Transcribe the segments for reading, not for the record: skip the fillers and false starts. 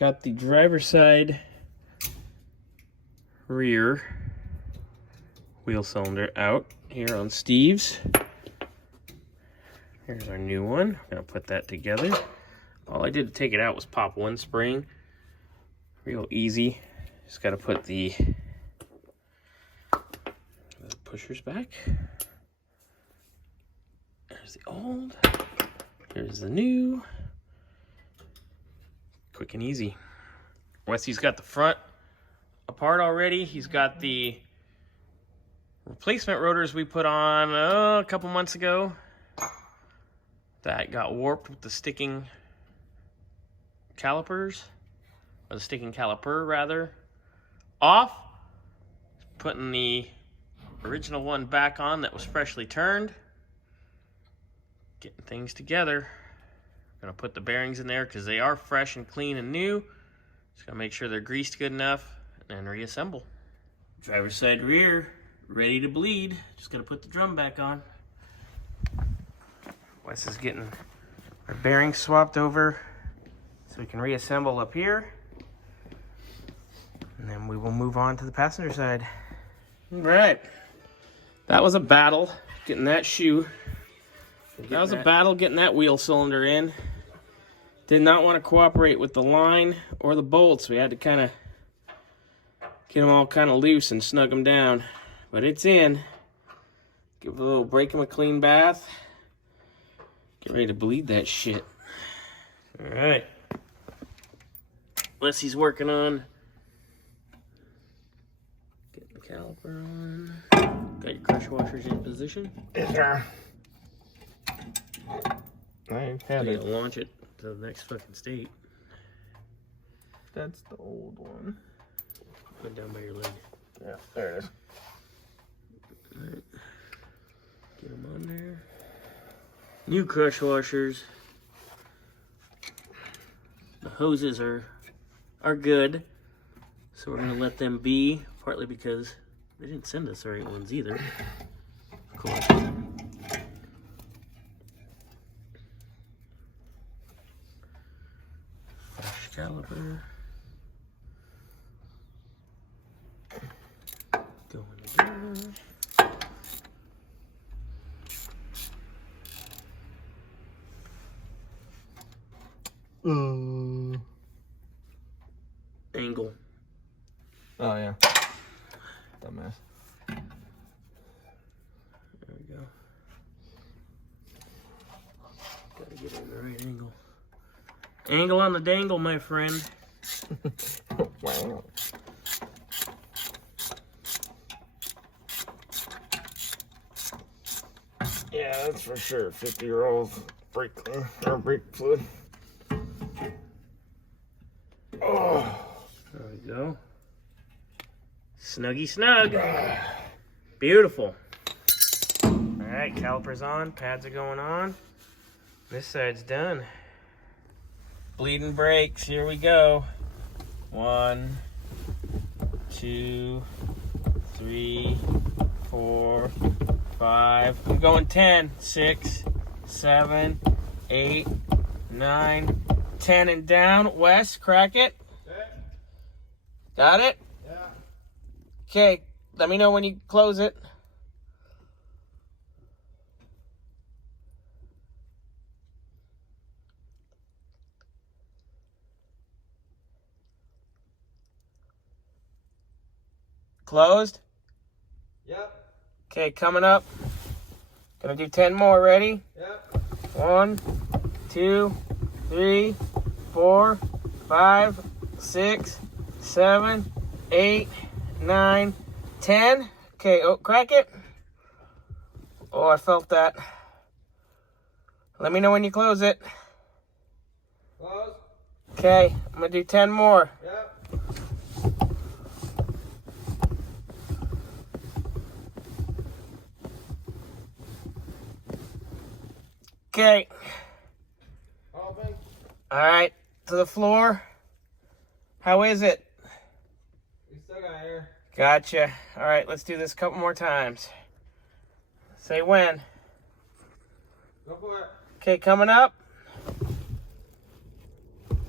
Got the driver's side rear wheel cylinder out here on Steve's. Here's our new one. I'm gonna put that together. All I did to take it out was pop one spring. Real easy. Just gotta put the pushers back. There's the old. Here's the new. Quick and easy. Wesley's got the front apart already. He's got the replacement rotors we put on a couple months ago that got warped with the sticking calipers, or the sticking caliper rather, off. Putting the original one back on that was freshly turned. Getting things together. Gonna put the bearings in there because they are fresh and clean and new. Just gonna make sure they're greased good enough and then reassemble. Driver's side rear, ready to bleed. Just gotta put the drum back on. Wes is getting our bearings swapped over so we can reassemble up here. And then we will move on to the passenger side. All right. That was a battle getting that shoe. That was a battle getting that wheel cylinder in. Did not want to cooperate with the line or the bolts. We had to kind of get them all kind of loose and snug them down. But it's in. Give it a little, break them a clean bath. Get ready to bleed that shit. All right. Leslie's working on getting the caliper on. Got your crush washers in position. Yes, sir. I had You it. gotta launch it to the next fucking state. That's the old one. Put it down by your leg. Yeah, there it is. All right. Get them on there. New crush washers. The hoses are good, so we're gonna let them be. Partly because they didn't send us the right ones either. Of course. Fresh caliper. Going together. Angle. Oh, yeah. Dumbass. There we go. Gotta get it in the right angle. Angle on the dangle, my friend. Wow. Yeah, that's for sure. 50-year-old brake fluid. Oh. There we go. Snuggy snug. Beautiful. Alright, calipers on, pads are going on. This side's done. Bleeding brakes, here we go. 1, 2, 3, 4, 5. I'm going 10, 6, 7, 8, 9, 10 and down. Wes, crack it. Got it? Yeah. Okay, let me know when you close it. Closed? Yep. Okay, coming up. Gonna do 10 more. Ready? Yep. 1, 2, 3, 4, 5, 6, 7, 8, 9, 10. Okay, oh, crack it. Oh, I felt that. Let me know when you close it. Close. Okay, I'm gonna do 10 more. Yep. Okay. Open. All right, to the floor. How is it? We still got air. Gotcha. All right, let's do this a couple more times. Say when. Go for it. Okay, coming up.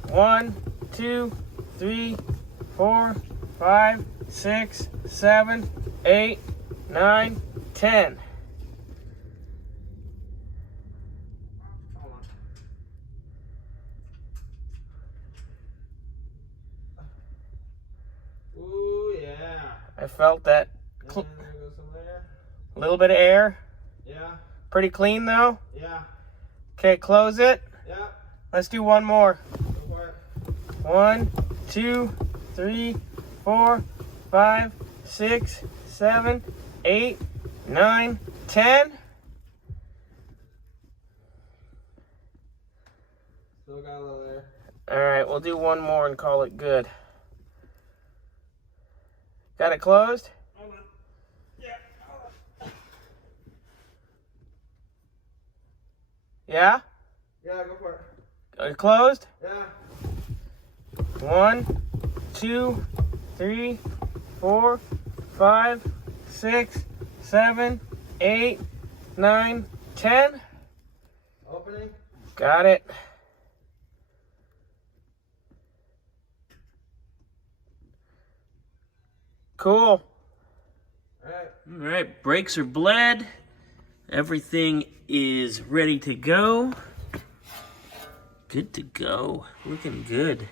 1, 2, 3, 4, 5, 6, 7, 8, 9, 10. Ooh, yeah. I felt that. And there goes some there. A little bit of air. Yeah. Pretty clean though. Yeah. Okay, close it. Yeah. Let's do one more. Go for it. 1, 2, 3, 4, 5, 6, 7, 8, 9, 10. Still got a little there. All right, we'll do one more and call it good. Got it closed? Hold on. Yeah. Yeah? Yeah, go for it. Got it closed? Yeah. 1, 2, 3, 4, 5, 6, 7, 8, 9, 10. Opening. Got it. Cool. Alright. All right, brakes are bled. Everything is ready to go. Good to go. Looking good.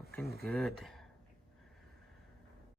Looking good.